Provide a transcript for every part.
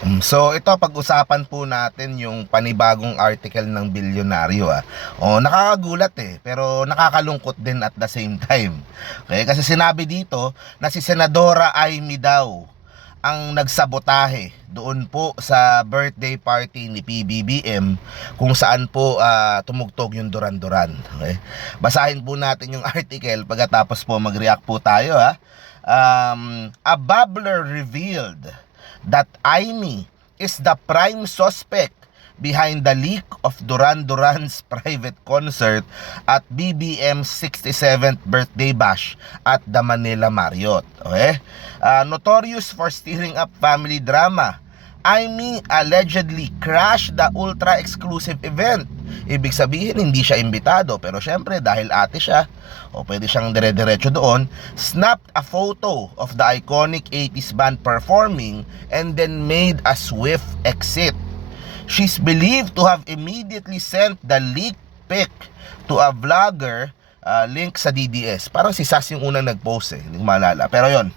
Mm, So ito pag-usapan po natin yung panibagong article ng bilyonaryo ah. O nakakagulat eh pero nakakalungkot din at the same time. Okay kasi sinabi dito na si Senadora Amy daw ang nagsabotahe doon po sa birthday party ni PBBM kung saan po ah, tumugtog yung Duran-Duran. Okay? Basahin po natin yung article pagkatapos po mag-react po tayo ha. Um, a babbler revealed that Aimee is the prime suspect behind the leak of Duran Duran's private concert at BBM's 67th birthday bash at the Manila Marriott. Okay? Uh, notorious for stirring up family drama, Aimee allegedly crashed the ultra-exclusive event. Ibig sabihin, hindi siya imbitado. Pero syempre, dahil ate siya, o pwede siyang dire-diretso doon, snapped a photo of the iconic 80s band performing and then made a swift exit. She's believed to have immediately sent the leak pic to a vlogger uh, link sa DDS. Parang si Sas yung unang nag-post eh, hindi ko maalala. Pero yon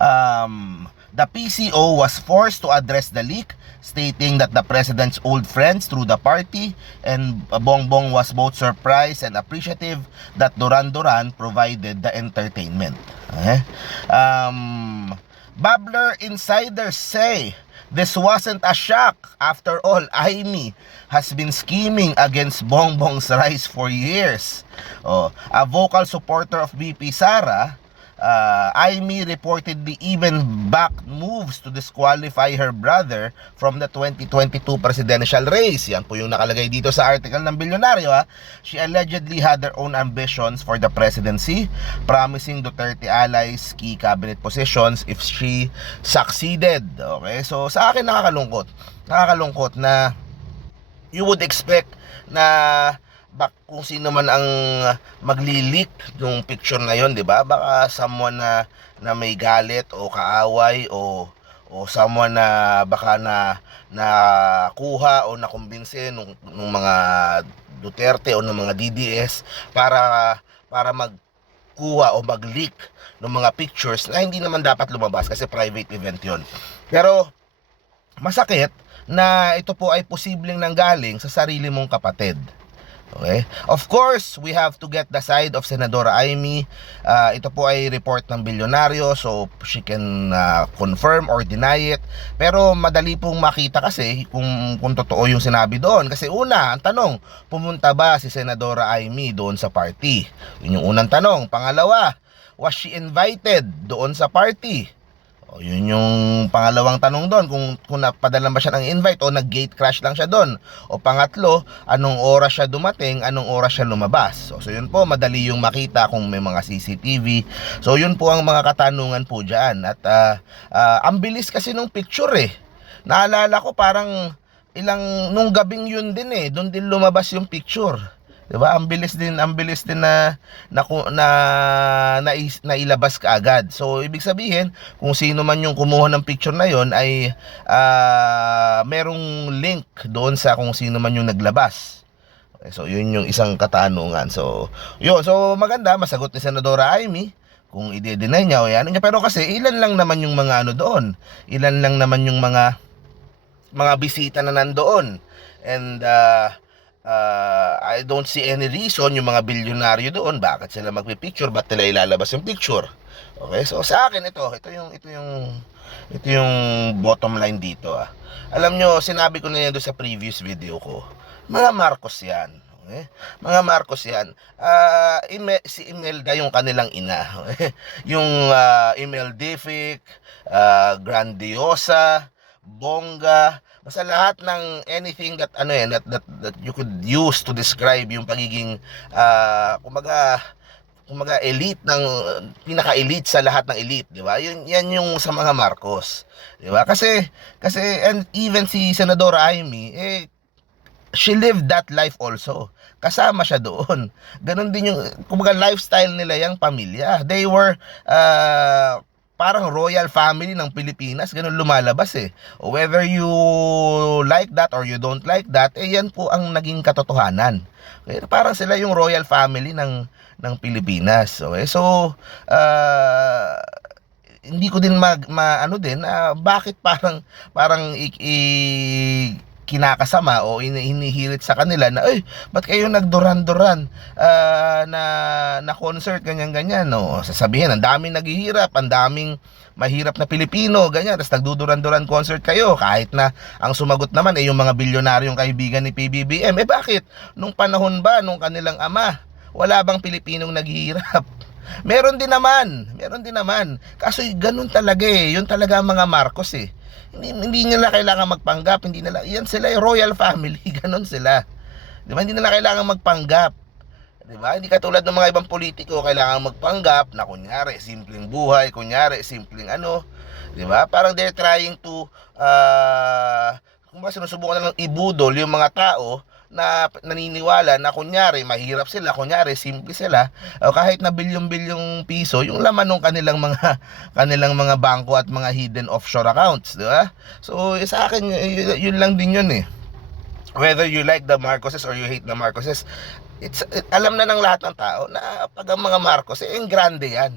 um, the PCO was forced to address the leak, stating that the president's old friends threw the party, and Bongbong was both surprised and appreciative that Duran Duran provided the entertainment. Okay? Um, Babbler insiders say this wasn't a shock. After all, Aimee has been scheming against Bongbong's rise for years. Oh, a vocal supporter of BP Sara, uh, Aimee reportedly even backed moves to disqualify her brother from the 2022 presidential race. Yan po yung nakalagay dito sa article ng bilyonaryo. Ha? She allegedly had her own ambitions for the presidency, promising Duterte allies key cabinet positions if she succeeded. Okay, so sa akin nakakalungkot. Nakakalungkot na you would expect na bak kung sino man ang maglilik yung picture na yon, 'di ba? Baka someone na na may galit o kaaway o o someone na baka na na kuha o nakumbinse nung, nung mga Duterte o ng mga DDS para para magkuha o mag-leak ng mga pictures na hindi naman dapat lumabas kasi private event yon. Pero masakit na ito po ay posibleng nanggaling sa sarili mong kapatid. Okay? Of course, we have to get the side of Senadora Aimee. Uh, ito po ay report ng bilyonaryo so she can uh, confirm or deny it. Pero madali pong makita kasi kung, kung totoo yung sinabi doon. Kasi una, ang tanong, pumunta ba si Senadora Aimee doon sa party? Yun yung unang tanong. Pangalawa, was she invited doon sa party? O, yun yung pangalawang tanong doon kung, kung napadala ba siya ng invite o nag-gate crash lang siya doon. O pangatlo, anong oras siya dumating, anong oras siya lumabas. So, so yun po, madali yung makita kung may mga CCTV. So yun po ang mga katanungan po dyan. At ah, ah, ang bilis kasi nung picture eh. Naalala ko parang ilang nung gabing yun din eh, doon din lumabas yung picture. 'Di ba? Ang bilis din, ang bilis din na na na, na, nais- nailabas ka agad. So ibig sabihin, kung sino man yung kumuha ng picture na yon ay ah, merong link doon sa kung sino man yung naglabas. Okay, so yun yung isang katanungan. So yun, so maganda masagot ni Senadora Amy kung i-deny niya o yan. Pero kasi ilan lang naman yung mga ano doon. Ilan lang naman yung mga mga bisita na nandoon. And uh, uh, I don't see any reason yung mga bilyonaryo doon bakit sila magpi-picture? Ba't nila ilalabas yung picture? Okay so sa akin ito ito yung ito yung ito yung bottom line dito ah. Alam nyo sinabi ko na yan doon sa previous video ko. Mga Marcos yan okay? mga Marcos yan. Ah, Ime- si Imelda yung kanilang ina yung uh, Imeldific uh, Grandiosa Bongga basta lahat ng anything that ano eh that, that, that you could use to describe yung pagiging ah kumbaga kumbaga elite ng pinaka-elite sa lahat ng elite, di ba? Yun yan yung sa mga Marcos, di ba? Kasi kasi and even si Senadora Amy eh she lived that life also. Kasama siya doon. Ganon din yung kumbaga lifestyle nila yung pamilya. They were uh, parang royal family ng Pilipinas, ganun lumalabas eh. Whether you like that or you don't like that, eh yan po ang naging katotohanan. Okay? Parang sila yung royal family ng ng Pilipinas. Okay? So, uh, hindi ko din mag ma, ano din ah, bakit parang parang i, i- kinakasama o ini- hinihirit sa kanila na ay ba't kayo nagduran-duran ah, na na concert? Ganyan ganyan. No sasabihin ang daming naghihirap ang daming mahirap na Pilipino ganyan. Tapos nagduduran-duran concert kayo kahit na ang sumagot naman ay yung mga bilyonaryong kaibigan ni PBBM eh bakit? Nung panahon ba nung kanilang ama wala bang Pilipinong naghihirap Meron din naman, meron din naman. Kaso ganun talaga eh, yun talaga ang mga Marcos eh. Hindi, hindi nila kailangan magpanggap, hindi nila, yan sila eh, royal family, ganun sila. Di ba? Hindi nila kailangan magpanggap. Di ba? Hindi katulad ng mga ibang politiko, kailangan magpanggap na kunyari, simpleng buhay, kunyari, simpleng ano. Di ba? Parang they're trying to, uh, kung ba sinusubukan na lang ibudol yung mga tao na naniniwala na kunyari mahirap sila, kunyari simple sila, o kahit na bilyong-bilyong piso, yung laman ng kanilang mga kanilang mga bangko at mga hidden offshore accounts, di ba? So, eh, sa akin, yun lang din yun eh. Whether you like the Marcoses or you hate the Marcoses, it's, it- alam na ng lahat ng tao na pag ang mga Marcos, eh, ang grande yan.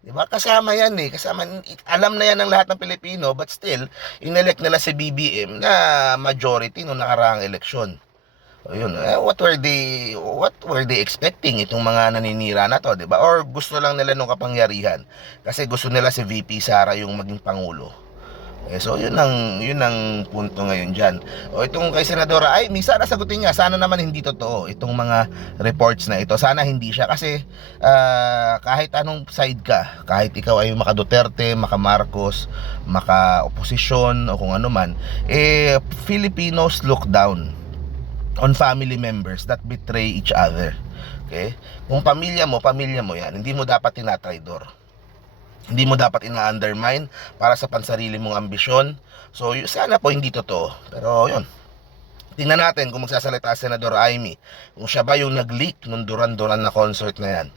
Di ba? Kasama yan eh. Kasama, alam na yan ng lahat ng Pilipino, but still, inelect nila si BBM na majority nung nakaraang eleksyon. Ayun, eh, what were they what were they expecting itong mga naninira na to, 'di ba? Or gusto lang nila nung kapangyarihan kasi gusto nila si VP Sara yung maging pangulo. Eh, so yun ang yun ang punto ngayon diyan. O itong kay Senadora ay misa na sagutin niya, sana naman hindi totoo itong mga reports na ito. Sana hindi siya kasi ah, kahit anong side ka, kahit ikaw ay maka Duterte, maka Marcos, maka oposisyon o kung ano man, eh Filipinos look down on family members that betray each other. Okay? Kung pamilya mo, pamilya mo yan. Hindi mo dapat tinatraidor. Hindi mo dapat ina-undermine para sa pansarili mong ambisyon. So, sana po hindi totoo. Pero, yun. Tingnan natin kung magsasalita si Senador Amy. Kung siya ba yung nag-leak nung duran-duran na concert na yan.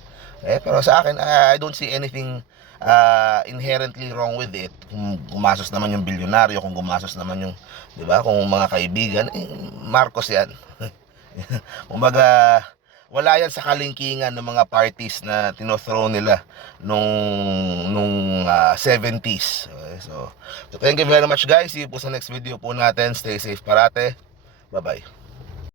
Eh, pero sa akin, I don't see anything uh, inherently wrong with it. Kung gumasos naman yung bilyonaryo, kung gumasos naman yung, di ba, kung mga kaibigan, eh, Marcos yan. Kumbaga, wala yan sa kalingkingan ng mga parties na tinothrow nila nung nung ah, 70s. Okay, so, so, thank you very much guys. See you po sa next video po natin. Stay safe parate. Bye-bye.